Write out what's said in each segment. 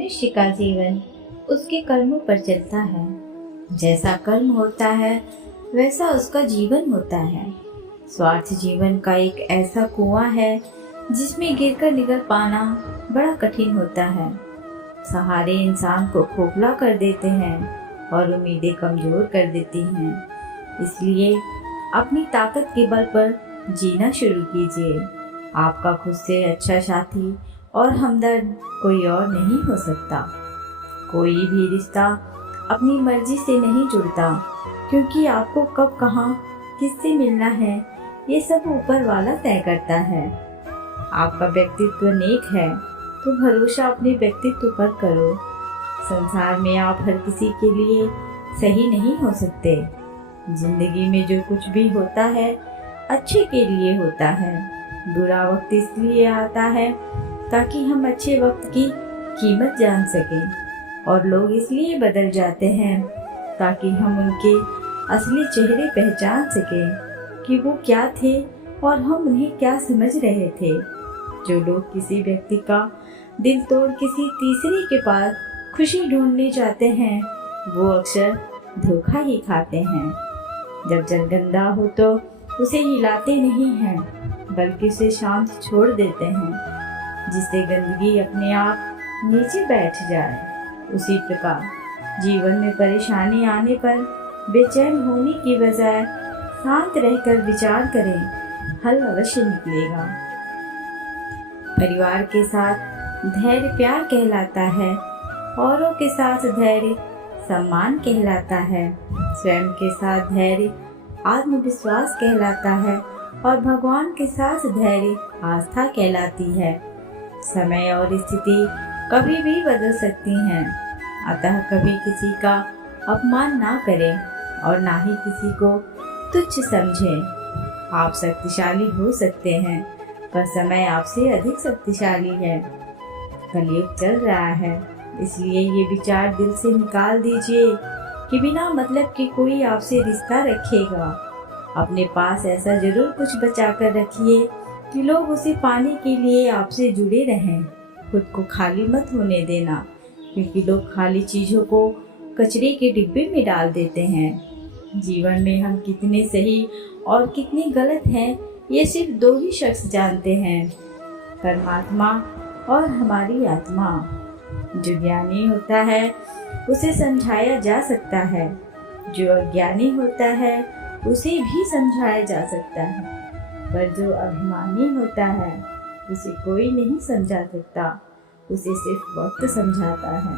मनुष्य का जीवन उसके कर्मों पर चलता है। जैसा कर्म होता है वैसा उसका जीवन होता है। स्वार्थ जीवन का एक ऐसा कुआं है जिसमें गिरकर निकल पाना बड़ा कठिन होता है। सहारे इंसान को खोखला कर देते हैं और उम्मीदें कमजोर कर देती हैं। इसलिए अपनी ताकत के बल पर जीना शुरू कीजिए। आपका खुद से अच्छा साथी और हमदर्द कोई और नहीं हो सकता। कोई भी रिश्ता अपनी मर्जी से नहीं जुड़ता, क्योंकि आपको कब कहाँ किससे मिलना है ये सब ऊपर वाला तय करता है। आपका व्यक्तित्व नेक है तो भरोसा अपने व्यक्तित्व पर करो। संसार में आप हर किसी के लिए सही नहीं हो सकते। जिंदगी में जो कुछ भी होता है अच्छे के लिए होता है। बुरा वक्त इसलिए आता है ताकि हम अच्छे वक्त की कीमत जान सकें, और लोग इसलिए बदल जाते हैं ताकि हम उनके असली चेहरे पहचान सकें कि वो क्या थे और हम उन्हें क्या समझ रहे थे। जो लोग किसी व्यक्ति का दिल तोड़ किसी तीसरे के पास खुशी ढूंढने जाते हैं वो अक्सर धोखा ही खाते हैं। जब जल गंदा हो तो उसे हिलाते नहीं हैं बल्कि उसे शांत छोड़ देते हैं, जिससे गंदगी अपने आप नीचे बैठ जाए। उसी प्रकार जीवन में परेशानी आने पर बेचैन होने की बजाय शांत रहकर विचार करें, हल अवश्य निकलेगा। परिवार के साथ धैर्य प्यार कहलाता है, औरों के साथ धैर्य सम्मान कहलाता है, स्वयं के साथ धैर्य आत्मविश्वास कहलाता है और भगवान के साथ धैर्य आस्था कहलाती है। समय और स्थिति कभी भी बदल सकती हैं, अतः कभी किसी का अपमान ना करें और ना ही किसी को तुच्छ समझें। आप शक्तिशाली हो सकते हैं पर समय आपसे अधिक शक्तिशाली है। कलयुग चल रहा है, इसलिए ये विचार दिल से निकाल दीजिए कि बिना मतलब के कोई आपसे रिश्ता रखेगा। अपने पास ऐसा जरूर कुछ बचा कर रखिए कि लोग उसे पाने के लिए आपसे जुड़े रहें। खुद को खाली मत होने देना, क्योंकि लोग खाली चीजों को कचरे के डिब्बे में डाल देते हैं। जीवन में हम कितने सही और कितने गलत हैं ये सिर्फ दो ही शख्स जानते हैं, परमात्मा और हमारी आत्मा। जो ज्ञानी होता है उसे समझाया जा सकता है, जो अज्ञानी होता है उसे भी समझाया जा सकता है, पर जो अभिमानी होता है उसे कोई नहीं समझा सकता, उसे सिर्फ वक्त समझाता है।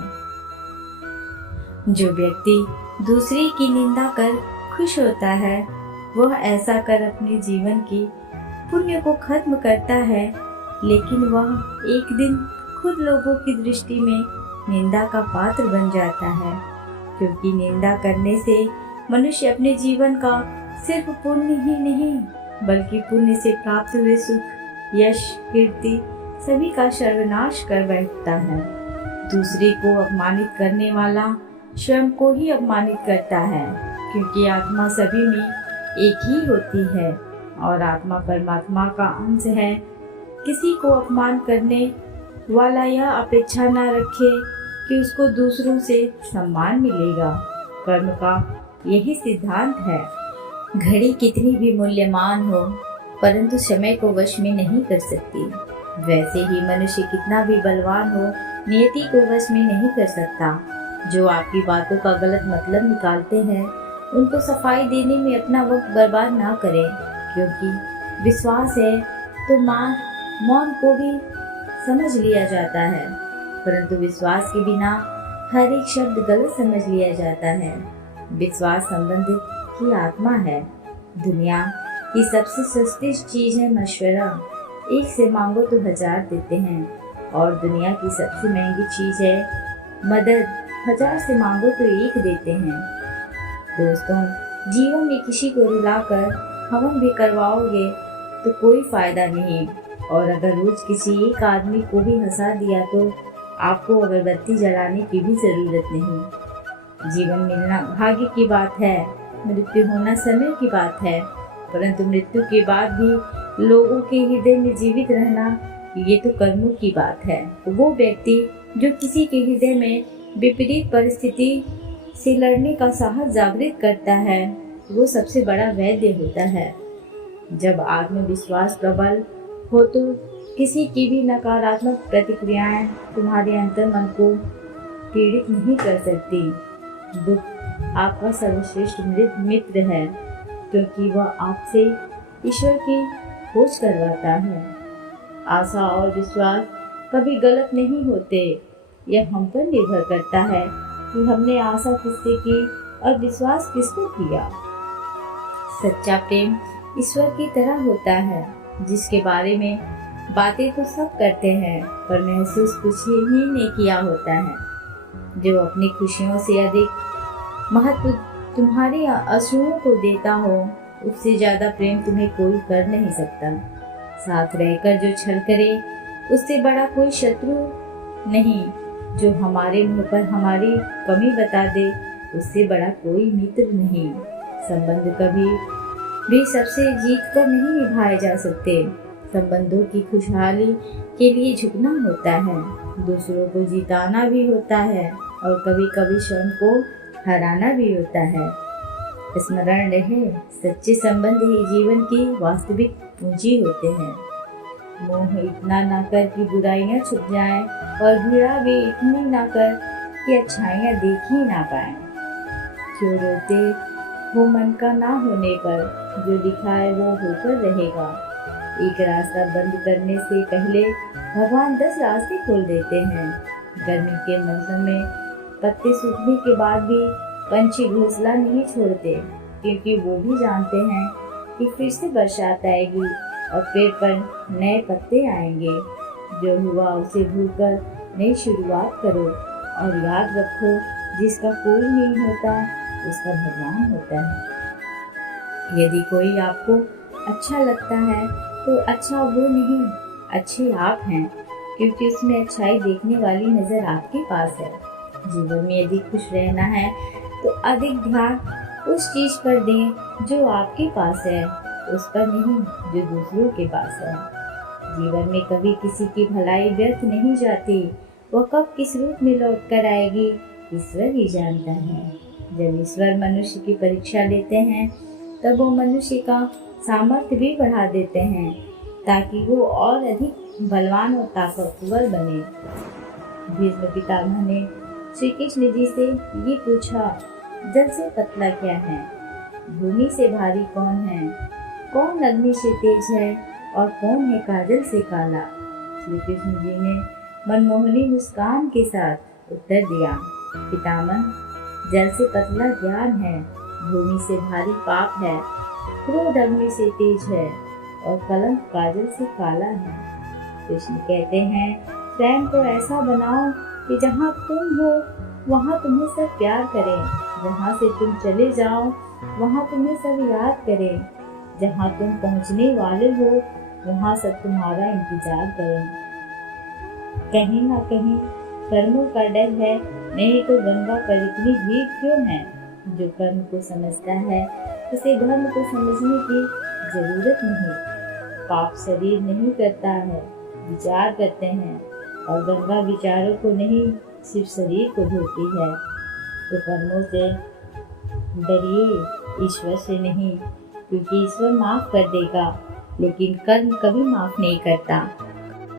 जो व्यक्ति दूसरे की निंदा कर खुश होता है वह ऐसा कर अपने जीवन की पुण्य को खत्म करता है, लेकिन वह एक दिन खुद लोगों की दृष्टि में निंदा का पात्र बन जाता है, क्योंकि निंदा करने से मनुष्य अपने जीवन का सिर्फ पुण्य ही नहीं बल्कि पुण्य से प्राप्त हुए सुख, यश, कीर्ति सभी का सर्वनाश कर बैठता है। दूसरे को अपमानित करने वाला स्वयं को ही अपमानित करता है, क्योंकि आत्मा सभी में एक ही होती है और आत्मा परमात्मा का अंश है। किसी को अपमान करने वाला यह अपेक्षा न रखे कि उसको दूसरों से सम्मान मिलेगा। कर्म का यही सिद्धांत है। घड़ी कितनी भी मूल्यवान हो परंतु समय को वश में नहीं कर सकती, वैसे ही मनुष्य कितना भी बलवान हो नियति को वश में नहीं कर सकता। जो आपकी बातों का गलत मतलब निकालते हैं उनको सफाई देने में अपना वक्त बर्बाद ना करें, क्योंकि विश्वास है तो मौन को भी समझ लिया जाता है, परंतु विश्वास के बिना हर एक शब्द गलत समझ लिया जाता है। विश्वास संबंध की आत्मा है। दुनिया की सबसे सस्ती चीज है मशवरा। एक से मांगो तो 1000 देते हैं, और दुनिया की सबसे महंगी चीज है मदद। 1000 से मांगो तो 1 देते हैं। दोस्तों, जीवन में किसी को रुलाकर हवन भी करवाओगे तो कोई फायदा नहीं, और अगर रोज किसी एक आदमी को भी हंसा दिया तो आपको अगरबत्ती जलाने की भी जरूरत नहीं। जीवन मिलना भाग्य की बात है, मृत्यु होना समय की बात है, परंतु मृत्यु के बाद भी लोगों के हृदय में जीवित रहना ये तो कर्मों की बात है। वो व्यक्ति जो किसी के हृदय में विपरीत परिस्थिति से लड़ने का साहस जागृत करता है, वो सबसे बड़ा वैद्य होता है। जब आत्मविश्वास प्रबल हो तो किसी की भी नकारात्मक प्रतिक्रियाएं तुम्हारे अंतर्मन को पीड़ित नहीं कर सकती। दुख आपका सर्वश्रेष्ठ मित्र है, क्योंकि वह आपसे ईश्वर की खोज करवाता है। आशा और विश्वास कभी गलत नहीं होते। यह हम पर निर्भर करता है कि हमने आशा किससे की और विश्वास किस पर किया। सच्चा प्रेम ईश्वर की तरह होता है, जिसके बारे में बातें तो सब करते हैं पर महसूस कुछ ही नहीं किया होता है। जो अपनी खुशियों से अधिक महत्व तुम्हारे आंसुओं को देता हो, उससे ज्यादा प्रेम तुम्हें कोई कर नहीं सकता। साथ रहकर जो छल करे, उससे बड़ा कोई शत्रु नहीं। जो हमारे मुंह पर हमारी कमी बता दे, उससे बड़ा कोई मित्र नहीं। संबंध कभी भी सबसे जीत कर नहीं निभाए जा सकते। संबंधों की खुशहाली के लिए झुकना होता है, दूसरों को जिताना भी होता है और कभी कभी स्वयं को हराना भी होता है। स्मरण रहे, सच्चे संबंध ही जीवन की वास्तविक पूंजी होते हैं। मोह इतना ना कर कि बुराइयां छुप जाएं और घृणा भी इतनी ना कर कि अच्छाइयां देख ही ना पाएं। क्यों रोते हो मन का ना होने पर, जो लिखा है वो होकर रहेगा। एक रास्ता बंद करने से पहले भगवान 10 रास्ते खोल देते हैं। गर्मी के मौसम में पत्ते सूखने के बाद भी पंछी घोंसला नहीं छोड़ते, क्योंकि वो भी जानते हैं कि फिर से बरसात आएगी और पेड़ पर नए पत्ते आएंगे। जो हुआ उसे भूलकर नई शुरुआत करो और याद रखो, जिसका कोई नहीं होता उसका भगवान होता है। यदि कोई आपको अच्छा लगता है तो अच्छा वो नहीं, अच्छे आप हैं, क्योंकि उसमें अच्छाई देखने वाली नज़र आपके पास है। जीवन में यदि खुश रहना है तो अधिक ध्यान उस चीज पर दें जो आपके पास है, उस पर नहीं जो दूसरों के पास है। जीवन में कभी किसी की भलाई व्यर्थ नहीं जाती, वह कब किस रूप में लौट कर आएगी ईश्वर ही जानता है। जब ईश्वर मनुष्य की परीक्षा लेते हैं तब वो मनुष्य का सामर्थ्य भी बढ़ा देते हैं, ताकि वो और अधिक बलवान और ताकतवर बने। भीष्म पितामह ने श्री कृष्ण जी से ये पूछा, जल से पतला क्या है, भूमि से भारी कौन है, कौन अग्नि से तेज है और कौन है काजल से काला। श्री कृष्ण जी ने मनमोहनी मुस्कान के साथ उत्तर दिया, पितामह, जल से पतला ज्ञान है, भूमि से भारी पाप है, क्रोध अग्नि से तेज है और कलंक काजल से काला है। कृष्ण कहते हैं, स्वयं को ऐसा बनाओ कि जहाँ तुम हो वहाँ तुम्हें सब प्यार करें, जहाँ से तुम चले जाओ वहाँ तुम्हें सब याद करें, जहाँ तुम पहुँचने वाले हो वहाँ सब तुम्हारा इंतजार करें। कहीं ना कहीं कर्मों का डर है, नहीं तो गंगा पर इतनी भीड़ क्यों है। जो कर्म को समझता है उसे धर्म को समझने की जरूरत नहीं। पाप शरीर नहीं करता है, विचार करते हैं, और गंगा विचारों को नहीं सिर्फ शरीर को धोती है। तो कर्मों से डरिए, ईश्वर से नहीं, क्योंकि ईश्वर माफ कर देगा, लेकिन कर्म कभी माफ नहीं करता।